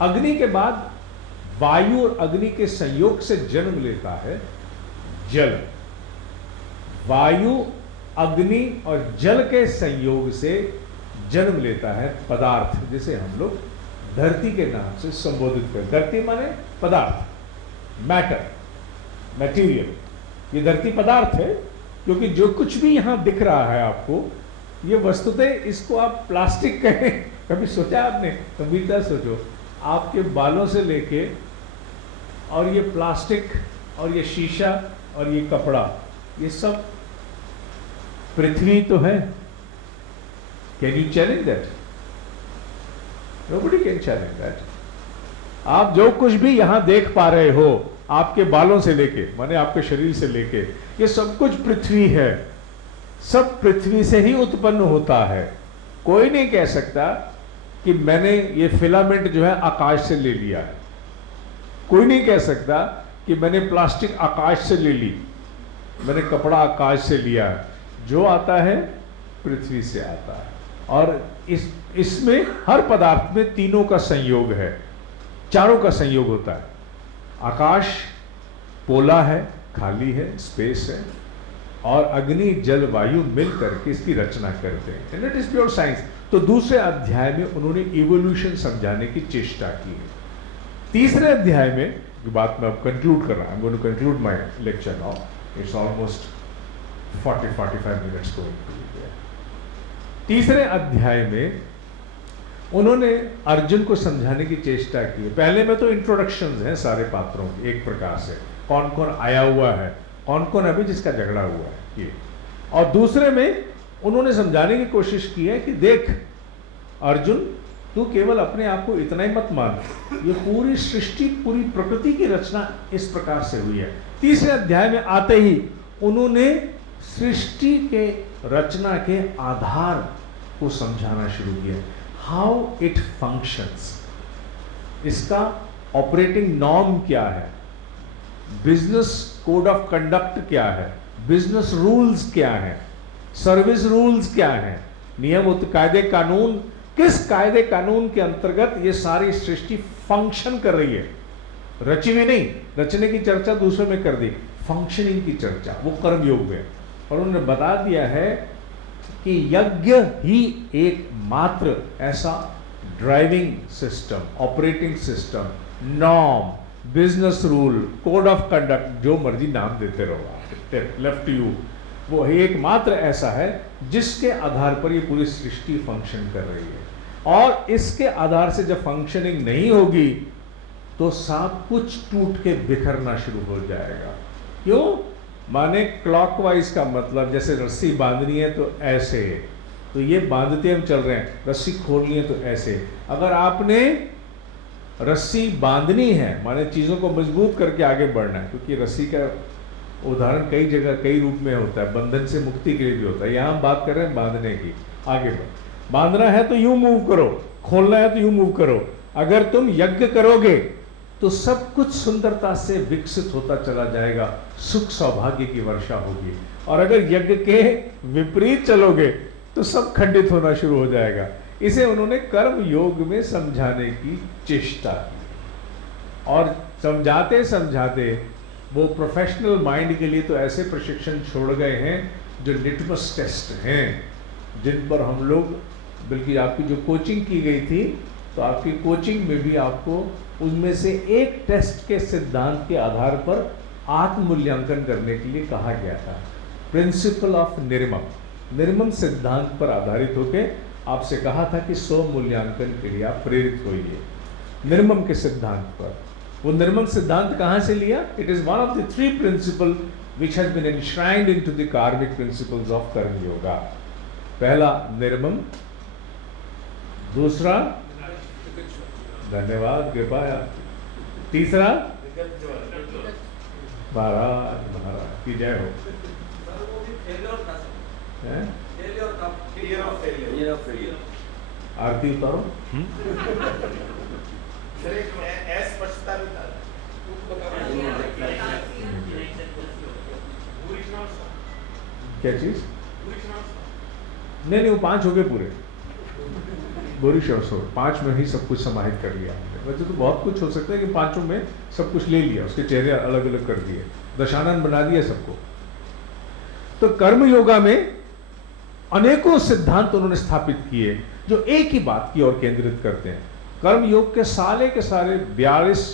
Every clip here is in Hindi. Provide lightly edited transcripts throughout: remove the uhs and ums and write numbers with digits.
अग्नि के बाद वायु और अग्नि के संयोग से जन्म लेता है जल। वायु, अग्नि और जल के संयोग से जन्म लेता है पदार्थ, जिसे हम लोग धरती के नाम से संबोधित करते। धरती माने पदार्थ, मैटर, मटेरियल। ये धरती पदार्थ है, क्योंकि जो कुछ भी यहां दिख रहा है आपको, ये वस्तुतः, इसको आप प्लास्टिक कहें, कभी सोचा आपने? गंभीरता सोचो, आपके बालों से लेके और ये प्लास्टिक और ये शीशा और ये कपड़ा, ये सब पृथ्वी तो है। Can you challenge that? Nobody can challenge that. आप जो कुछ भी यहां देख पा रहे हो, आपके बालों से लेके, माने आपके शरीर से लेके, ये सब कुछ पृथ्वी है। सब पृथ्वी से ही उत्पन्न होता है। कोई नहीं कह सकता कि मैंने ये फिलामेंट जो है आकाश से ले लिया है। कोई नहीं कह सकता कि मैंने प्लास्टिक आकाश से ले ली, मैंने कपड़ा आकाश से लिया है। जो आता है पृथ्वी से आता है। और इसमें हर पदार्थ में तीनों का संयोग है, चारों का संयोग होता है। आकाश पोला है, खाली है, स्पेस है, और अग्नि जल वायु मिलकर के इसकी रचना करते हैं। And it is pure science. तो दूसरे अध्याय में उन्होंने इवोल्यूशन समझाने की चेष्टा की है। तीसरे अध्याय में जो बात मैं अब कंक्लूड कर रहा हूं, I am going to conclude my lecture now, it's almost 40-45 minutes going to be there. तीसरे अध्याय में उन्होंने अर्जुन को समझाने की चेष्टा की है। पहले में तो इंट्रोडक्शंस हैं सारे पात्रों की, एक प्रकार से कौन कौन आया हुआ है, कौन कौन अभी जिसका झगड़ा हुआ है ये। और दूसरे में उन्होंने समझाने की कोशिश की है कि देख अर्जुन, तू केवल अपने आप को इतना ही मत मान, ये पूरी सृष्टि, पूरी प्रकृति की रचना इस प्रकार से हुई है। तीसरे अध्याय में आते ही उन्होंने सृष्टि के रचना के आधार को समझाना शुरू किया, हाउ इट फंक्शंस, इसका ऑपरेटिंग नॉर्म क्या है, बिजनेस कोड ऑफ कंडक्ट क्या है, बिजनेस रूल्स क्या है, सर्विस रूल्स क्या है, नियम कायदे कानून, किस कायदे कानून के अंतर्गत ये सारी सृष्टि फंक्शन कर रही है। रची हुई नहीं, रचने की चर्चा दूसरे में कर दी, फंक्शनिंग की चर्चा वो कर्म योग में। और उन्होंने बता दिया है कि यज्ञ ही एकमात्र ऐसा driving system, operating system, norm, business rule, code of conduct, जो मर्जी नाम देते रहो, लेफ्ट यू, वो एकमात्र ऐसा है जिसके आधार पर ये पूरी सृष्टि फंक्शन कर रही है। और इसके आधार से जब फंक्शनिंग नहीं होगी तो सब कुछ टूट के बिखरना शुरू हो जाएगा। क्यों? माने क्लॉकवाइज का मतलब, जैसे रस्सी बांधनी है तो ऐसे, तो ये बांधते हम चल रहे हैं, रस्सी खोलनी है तो ऐसे। अगर आपने रस्सी बांधनी है, माने चीज़ों को मजबूत करके आगे बढ़ना है, क्योंकि रस्सी का उदाहरण कई जगह कई रूप में होता है, बंधन से मुक्ति के लिए भी होता है। यहाँ हम बात कर रहे हैं बांधने की, आगे बढ़। बांधना है तो यूं मूव करो, खोलना है तो यूं मूव करो। अगर तुम यज्ञ करोगे तो सब कुछ सुंदरता से विकसित होता चला जाएगा, सुख सौभाग्य की वर्षा होगी। और अगर यज्ञ के विपरीत चलोगे तो सब खंडित होना शुरू हो जाएगा। इसे उन्होंने कर्म योग में समझाने की चेष्टा की। और समझाते समझाते वो प्रोफेशनल माइंड के लिए तो ऐसे प्रशिक्षण छोड़ गए हैं जो लिटमस टेस्ट हैं, जिन पर हम लोग, बल्कि आपकी जो कोचिंग की गई थी, तो आपकी कोचिंग में भी आपको उनमें से एक टेस्ट के सिद्धांत के आधार पर आत्ममूल्यांकन करने के लिए कहा गया था। प्रिंसिपल ऑफ निर्मम, निर्मम सिद्धांत पर आधारित होकर आपसे कहा था कि स्व मूल्यांकन के लिए आप प्रेरित होइए निर्मम के सिद्धांत पर। वो निर्मम सिद्धांत कहाँ से लिया? It is one of the 3 principle which has been enshrined into the karmic principles of karma yoga. पहला निर्मम, दूसरा धन्यवाद कृपा, तीसरा महाराज की जय हो। आरती उतारो। क्या चीज? नहीं, वो 5 हो गए पूरे। बोरी शौसो 5 में ही सब कुछ समाहित कर लिया हमने। वैसे तो बहुत कुछ हो सकता है कि 5 में सब कुछ ले लिया, उसके चेहरे अलग अलग कर दिए, दशानन बना दिया सबको। तो कर्म योगा में अनेकों सिद्धांत उन्होंने स्थापित किए जो एक ही बात की ओर केंद्रित करते हैं। कर्म योग के सारे 42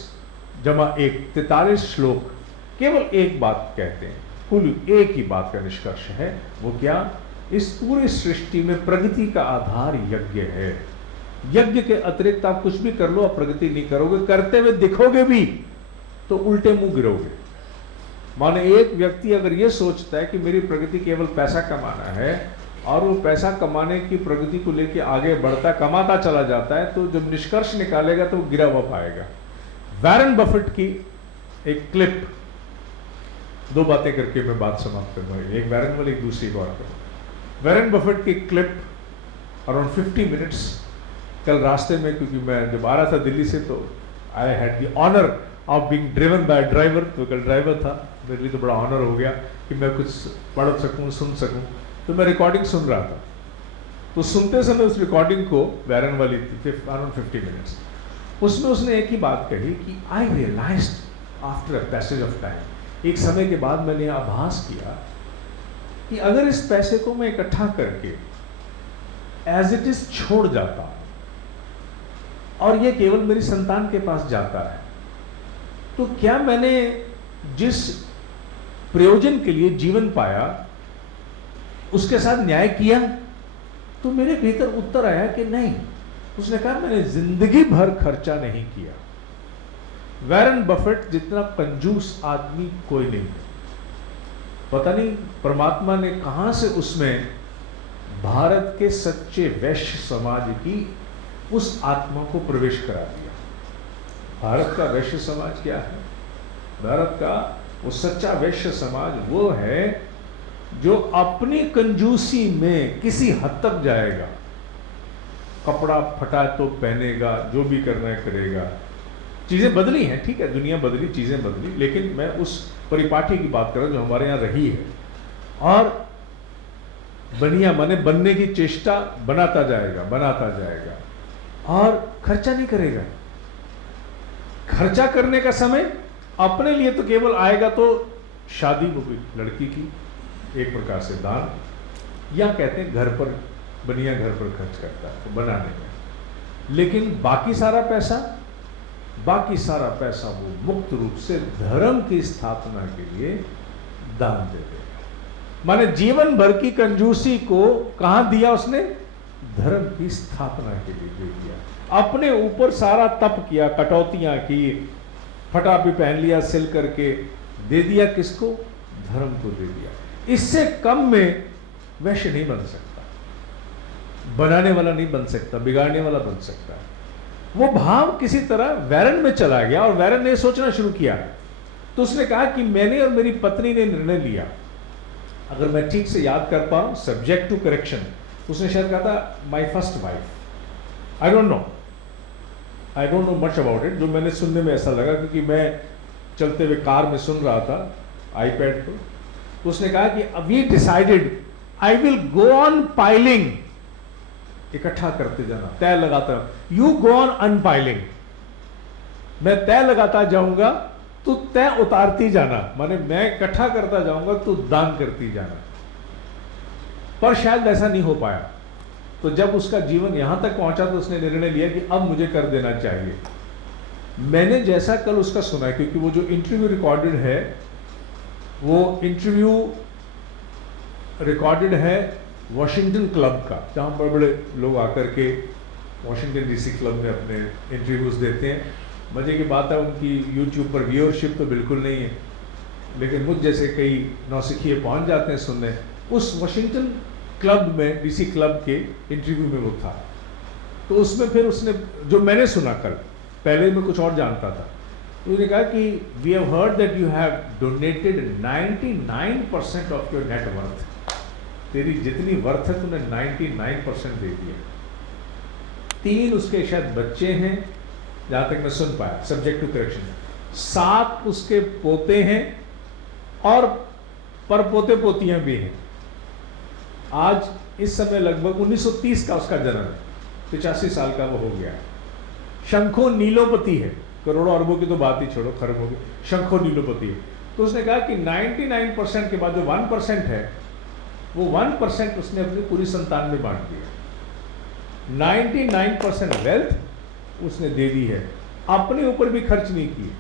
जमा 1 43 श्लोक केवल एक बात कहते हैं, कुल एक ही बात का निष्कर्ष है। वो क्या? इस पूरी सृष्टि में प्रगति का आधार यज्ञ है। यज्ञ के अतिरिक्त आप कुछ भी कर लो, आप प्रगति नहीं करोगे, करते हुए दिखोगे भी तो उल्टे मुंह गिरोगे। माने एक व्यक्ति अगर ये सोचता है कि मेरी प्रगति केवल पैसा कमाना है और वो पैसा कमाने की प्रगति को लेकर आगे बढ़ता कमाता चला जाता है, तो जब निष्कर्ष निकालेगा तो वो गिरा हुआ पाएगा। वॉरेन बफेट की एक क्लिप, 2 बातें करके मैं बात समाप्त करूंगा, एक वॉरेन वाली, एक दूसरी बात करूंगा। वॉरेन बफेट की क्लिप अराउंड 50 मिनट्स कल रास्ते में, क्योंकि मैं जब आ रहा था दिल्ली से तो I had the honour of being driven by driver, तो कल ड्राइवर था, मेरे लिए तो बड़ा ऑनर हो गया कि मैं कुछ पढ़ सकूं, सुन सकूं। तो मैं रिकॉर्डिंग सुन रहा था, तो सुनते समय उस रिकॉर्डिंग को, वॉरेन वाली थी अराउंड 50 मिनट्स, उसमें उसने एक ही बात कही कि I realised after a passage of time, एक समय के बाद मैंने आभास किया कि अगर इस पैसे को मैं इकट्ठा करके एज इट इज छोड़ जाता और ये केवल मेरी संतान के पास जाता है, तो क्या मैंने जिस प्रयोजन के लिए जीवन पाया उसके साथ न्याय किया? तो मेरे भीतर उत्तर आया कि नहीं। उसने कहा मैंने जिंदगी भर खर्चा नहीं किया। वॉरेन बफेट जितना कंजूस आदमी कोई नहीं। पता नहीं परमात्मा ने कहां से उसमें भारत के सच्चे वैश्य समाज की उस आत्मा को प्रवेश करा दिया। भारत का वैश्य समाज क्या है? भारत का वो सच्चा वैश्य समाज वो है जो अपनी कंजूसी में किसी हद तक जाएगा, कपड़ा फटा तो पहनेगा, जो भी करना है करेगा। चीजें बदली हैं, ठीक है, दुनिया बदली, चीजें बदली, लेकिन मैं उस परिपाटी की बात कर रहा हूं जो हमारे यहां रही है। और बनिया माने बनने की चेष्टा, बनाता जाएगा और खर्चा नहीं करेगा। खर्चा करने का समय अपने लिए तो केवल आएगा तो शादी, वो भी लड़की की, एक प्रकार से दान, या कहते हैं घर पर, बनिया घर पर खर्च करता है तो बनाने में। लेकिन बाकी सारा पैसा वो मुक्त रूप से धर्म की स्थापना के लिए दान दे देगा। माने जीवन भर की कंजूसी को कहां दिया उसने? धर्म की स्थापना के लिए दे दिया। अपने ऊपर सारा तप किया, कटौतियां की, फटा भी पहन लिया सिल करके, दे दिया किसको? धर्म को दे दिया। इससे कम में वैश्य नहीं बन सकता, बनाने वाला नहीं बन सकता, बिगाड़ने वाला बन सकता है। वो भाव किसी तरह वॉरेन में चला गया और वॉरेन ने सोचना शुरू किया। तो उसने कहा कि मैंने और मेरी पत्नी ने निर्णय लिया, अगर मैं ठीक से याद कर पाऊं, सब्जेक्ट टू करेक्शन, उसने शायद कहा था my first wife, I don't know much about it, जो मैंने सुनने में ऐसा लगा क्योंकि मैं चलते हुए कार में सुन रहा था आईपैड पर। तो उसने कहा कि we decided I will go on piling, इकट्ठा करते जाना, तय लगाता, यू गो ऑन अनपाइलिंग, मैं तय लगाता जाऊंगा तो तय उतारती जाना, माने मैं इकट्ठा करता जाऊंगा तो दान करती जाना। पर शायद ऐसा नहीं हो पाया। तो जब उसका जीवन यहां तक पहुंचा तो उसने निर्णय लिया कि अब मुझे कर देना चाहिए। मैंने जैसा कल उसका सुना, क्योंकि वो जो इंटरव्यू रिकॉर्डेड है, वो इंटरव्यू रिकॉर्डेड है वॉशिंगटन क्लब का, जहाँ बड़े बड़े लोग आकर के वॉशिंगटन डीसी क्लब में अपने इंटरव्यूज देते हैं। मजे की बात है उनकी यूट्यूब पर व्यूअरशिप तो बिल्कुल नहीं है, लेकिन मुझ जैसे कई नौसिखिए पहुंच जाते हैं सुनने। उस वॉशिंगटन क्लब में, डीसी क्लब के इंटरव्यू में वो था। तो उसमें फिर उसने, जो मैंने सुना कल, पहले मैं कुछ और जानता था, तो उसने कहा कि we have heard that you have donated 99% of your net worth, तेरी जितनी वर्थ है तूने 99% दे दिया। 3 उसके शायद बच्चे हैं, जहां तक मैं सुन पाया, सब्जेक्ट टू करेक्शन। 7 उसके पोते हैं और परपोते पोतियां भी हैं। आज इस समय लगभग 1930 का उसका जन्म है। 85 साल का वो हो गया। शंखो नीलोपति है, करोड़ों अरबों की तो बात ही छोड़ो, खरबों की, शंखो नीलोपति है। तो उसने कहा कि 99% के बाद जो 1% है, वो 1% उसने अपनी पूरी संतान में बांट दिया। 99% वेल्थ उसने दे दी है, अपने ऊपर भी खर्च नहीं किए।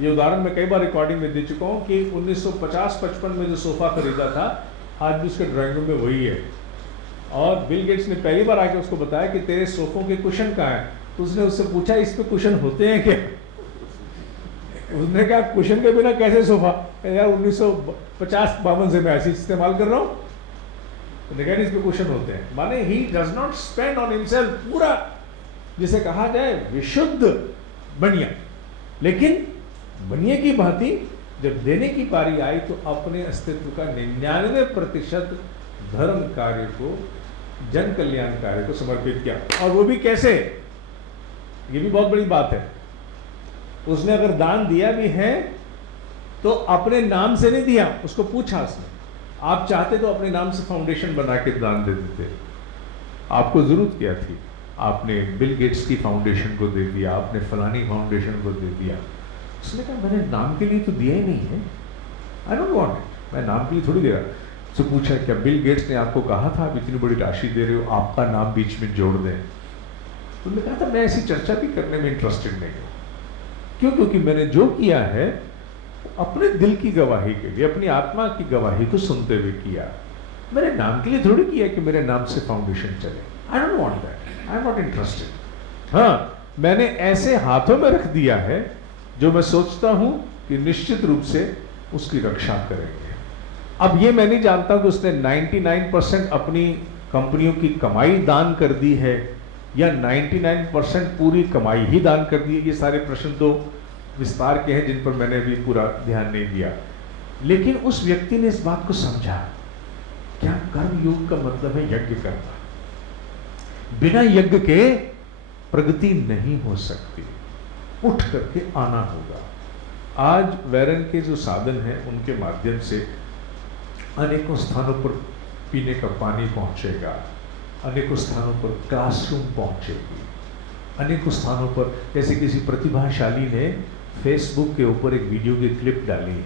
ये उदाहरण मैं कई बार रिकॉर्डिंग में दे चुका हूँ कि 1950-55 में जो सोफा खरीदा था, आज भी उसके ड्राइंग रूम में वही है। और बिल गेट्स ने पहली बार आके उसको बताया कि तेरे सोफों के कुशन कहाँ हैं, तो उसने उससे पूछा इस पे कुशन होते हैं क्या? उसने कहा कुशन के बिना कैसे सोफा? यार 1950-52 से मैं ऐसे इस्तेमाल कर रहा हूँ। तो देखा इस पे कुशन होते हैं, माने he does not spend on himself, पूरा जिसे कहा जाए विशुद्ध बनिया। लेकिन बनिए की भांति जब देने की पारी आई तो अपने अस्तित्व का 99% धर्म कार्य को, जन कल्याण कार्य को समर्पित किया। और वो भी कैसे? ये भी बहुत बड़ी बात है। उसने अगर दान दिया भी है तो अपने नाम से नहीं दिया, उसको पूछा उसने, आप चाहते तो अपने नाम से फाउंडेशन बना के दान दे देते, आपको जरूरत क्या थी? आपने बिल गेट्स की फाउंडेशन को दे दिया, आपने फलानी फाउंडेशन को दे दिया। उसने कहा मैंने नाम के लिए तो दिया ही नहीं है, आई डोंट वांट इट, मैं नाम के लिए थोड़ी दे रहा। तो पूछा क्या बिल गेट्स ने आपको कहा था आप इतनी बड़ी राशि दे रहे हो, आपका नाम बीच में जोड़ दें? उन्होंने कहा था मैं ऐसी चर्चा भी करने में इंटरेस्टेड नहीं हूँ। क्यों? क्योंकि मैंने जो किया है अपने दिल की गवाही के लिए, अपनी आत्मा की गवाही को सुनते हुए किया। मेरे नाम के लिए थोड़ी किया कि मेरे नाम से फाउंडेशन चले। I don't want that, I am not interested. हाँ, मैंने ऐसे हाथों में रख दिया है जो मैं सोचता हूं कि निश्चित रूप से उसकी रक्षा करेंगे। अब ये मैं नहीं जानता कि उसने 99% अपनी कंपनियों की कमाई दान कर दी है या 99% पूरी कमाई ही दान कर दी है। ये सारे प्रश्न तो विस्तार के हैं जिन पर मैंने भी पूरा ध्यान नहीं दिया। लेकिन उस व्यक्ति ने इस बात को समझा, क्या कर्म योग का मतलब है यज्ञ करना। बिना यज्ञ के प्रगति नहीं हो सकती, उठ करके आना होगा। आज वैरन के जो साधन हैं उनके माध्यम से अनेकों स्थानों पर पीने का पानी पहुंचेगा, अनेकों स्थानों पर क्लासरूम पहुंचेगी, अनेकों स्थानों पर, जैसे किसी प्रतिभाशाली ने फेसबुक के ऊपर एक वीडियो की क्लिप डाली है,